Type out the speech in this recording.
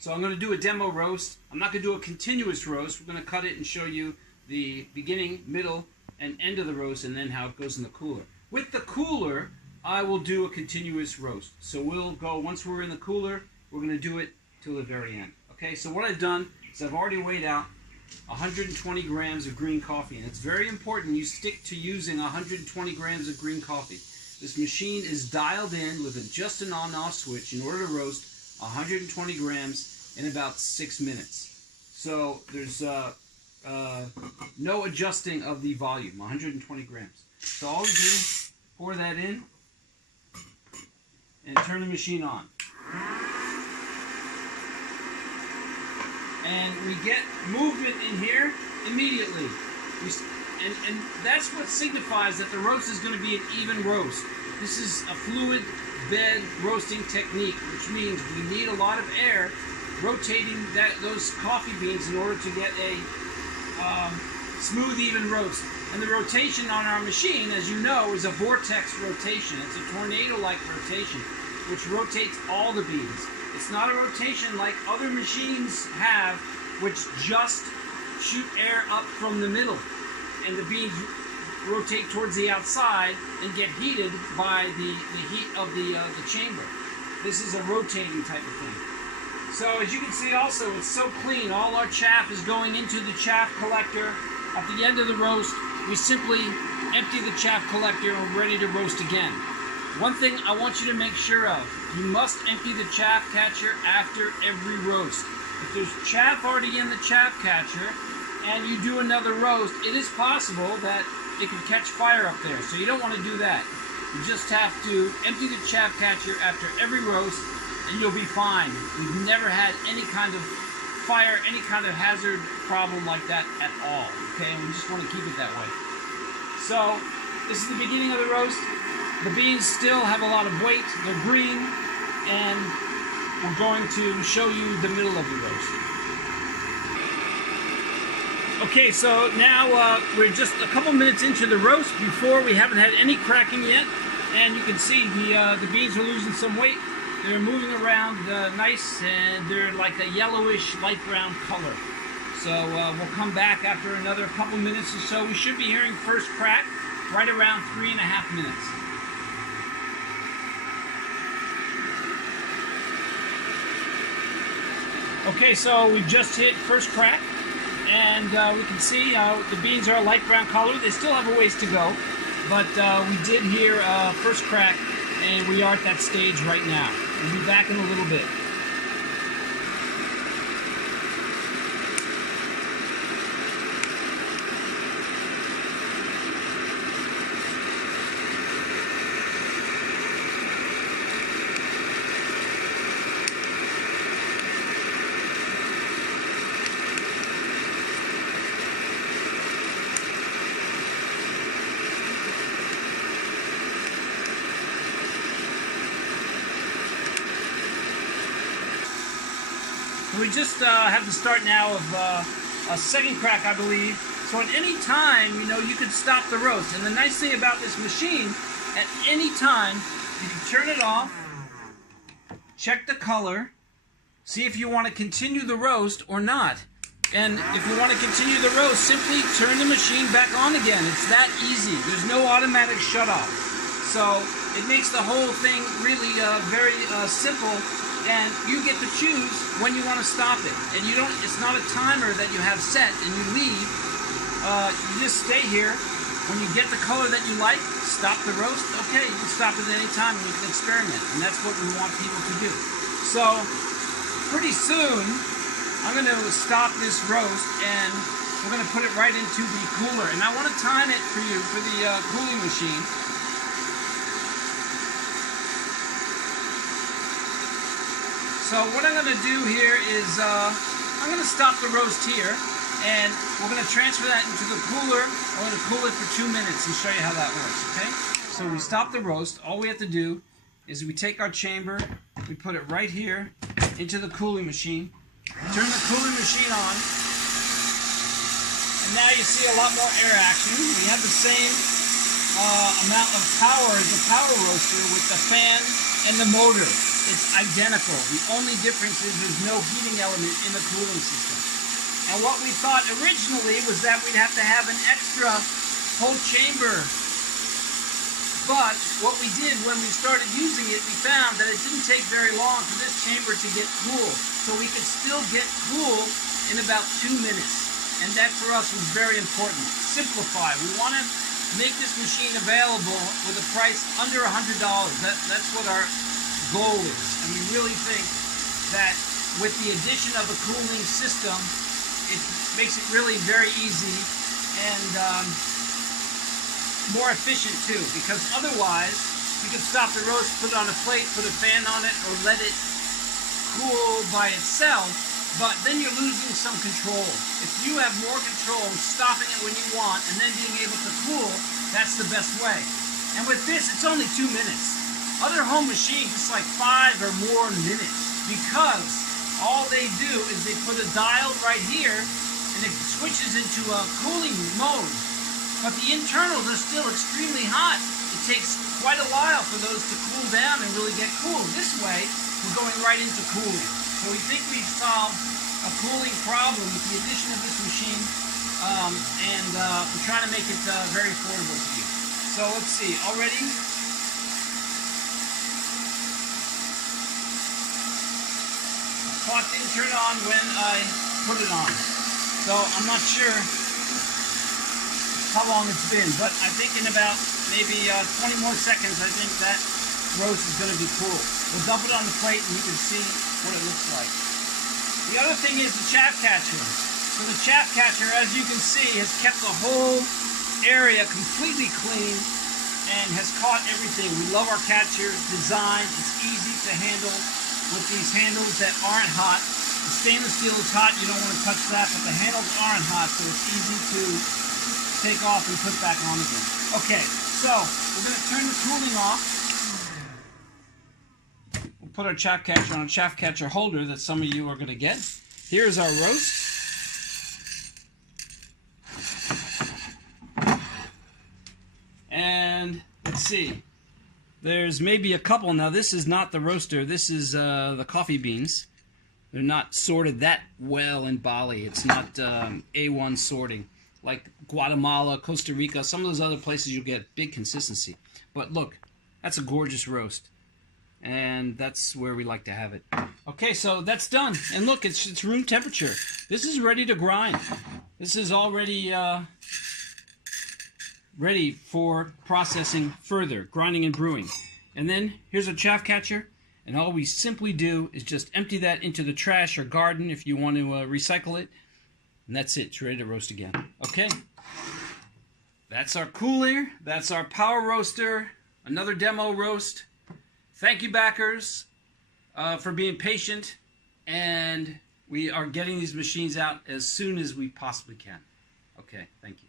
So I'm going to do a demo roast. I'm not going to do a continuous roast. We're going to cut it and show you the beginning, middle, and end of the roast, and then how it goes in the cooler. With the cooler, I will do a continuous roast. So we'll go, once we're in the cooler, we're going to do it till the very end. Okay, so what I've done is I've already weighed out 120 grams of green coffee, and it's very important you stick to using 120 grams of green coffee. This machine is dialed in with just an on-off switch in order to roast 120 grams in about 6 minutes. So there's no adjusting of the volume, 120 grams. So all we do, pour that in and turn the machine on. And we get movement in here immediately. And that's what signifies that the roast is going to be an even roast. This is a fluid bed roasting technique, which means we need a lot of air rotating those coffee beans in order to get a smooth, even roast. And the rotation on our machine, as you know, is a vortex rotation. It's a tornado-like rotation, which rotates all the beans. It's not a rotation like other machines have, which just shoot air up from the middle, and the beans rotate towards the outside and get heated by the heat of the chamber. This is a rotating type of thing. So as you can see also, it's so clean. All our chaff is going into the chaff collector. At the end of the roast, we simply empty the chaff collector and we're ready to roast again. One thing I want you to make sure of, you must empty the chaff catcher after every roast. If there's chaff already in the chaff catcher and you do another roast, it is possible that it can catch fire up there. So you don't want to do that. You just have to empty the chaff catcher after every roast and you'll be fine. We've never had any kind of fire, any kind of hazard problem like that at all. Okay, and we just want to keep it that way. So this is the beginning of the roast. The beans still have a lot of weight. They're green, and we're going to show you the middle of the roast. Okay, so now we're just a couple minutes into the roast before we haven't had any cracking yet, and you can see the beans are losing some weight. They're moving around nice, and they're like a yellowish light brown color. So we'll come back after another couple minutes or so. We should be hearing first crack right around 3.5 minutes. Okay, so we've just hit first crack, and we can see the beans are a light brown color. They still have a ways to go, but we did hear first crack, and we are at that stage right now. We'll be back in a little bit. We just have the start now of a second crack, I believe. So at any time, you know, you could stop the roast. And the nice thing about this machine, at any time, you can turn it off, check the color, see if you want to continue the roast or not. And if you want to continue the roast, simply turn the machine back on again. It's that easy. There's no automatic shut-off. So it makes the whole thing really very simple. And you get to choose when you want to stop it. And you don't, it's not a timer that you have set and you leave. You just stay here. When you get the color that you like, stop the roast. Okay, you can stop it at any time and you can experiment. And that's what we want people to do. So pretty soon, I'm going to stop this roast and we're going to put it right into the cooler. And I want to time it for you for the cooling machine. So what I'm going to do here is I'm going to stop the roast here, and we're going to transfer that into the cooler. I'm going to cool it for 2 minutes and show you how that works, okay? So we stop the roast. All we have to do is we take our chamber, we put it right here into the cooling machine, turn the cooling machine on, and now you see a lot more air action. We have the same amount of power as the power roaster with the fan and the motor. It's identical. The only difference is there's no heating element in the cooling system. And what we thought originally was that we'd have to have an extra whole chamber. But what we did when we started using it, we found that it didn't take very long for this chamber to get cool. So we could still get cool in about 2 minutes. And that for us was very important. Simplify. We want to make this machine available with a price under $100. That's what our goal is. And we really think that with the addition of a cooling system, it makes it really very easy and more efficient too, because otherwise you can stop the roast, put it on a plate, put a fan on it, or let it cool by itself, but then you're losing some control. If you have more control, stopping it when you want, and then being able to cool, that's the best way. And with this, it's only 2 minutes. Other home machines, it's like 5 or more minutes, because all they do is they put a dial right here, and it switches into a cooling mode. But the internals are still extremely hot. It takes quite a while for those to cool down and really get cool. This way, we're going right into cooling. So we think we've solved a cooling problem with the addition of this machine, and we're trying to make it very affordable to you. So let's see, already the clock didn't turn on when I put it on. So I'm not sure how long it's been, but I think in about maybe 20 more seconds, I think that roast is going to be cool. We'll dump it on the plate and you can see what it looks like. The other thing is the chaff catcher. So the chaff catcher, as you can see, has kept the whole area completely clean and has caught everything. We love our catcher design. It's easy to handle with these handles that aren't hot. The stainless steel is hot, you don't want to touch that, but the handles aren't hot, so it's easy to take off and put back on again. Okay, so we're going to turn the cooling off. We'll put our chaff catcher on a chaff catcher holder that some of you are going to get. Here's our roast. And let's see. There's maybe a couple. Now this is not the roaster. This is the coffee beans. They're not sorted that well in Bali. It's not A1 sorting. Like Guatemala, Costa Rica, some of those other places you'll get big consistency. But look, that's a gorgeous roast. And that's where we like to have it. Okay, so that's done. And look, it's room temperature. This is ready to grind. This is already ready for processing further, grinding and brewing. And then here's a chaff catcher. And all we simply do is just empty that into the trash or garden if you want to recycle it. And that's it. It's ready to roast again. Okay. That's our cooler. That's our power roaster. Another demo roast. Thank you, backers, for being patient. And we are getting these machines out as soon as we possibly can. Okay. Thank you.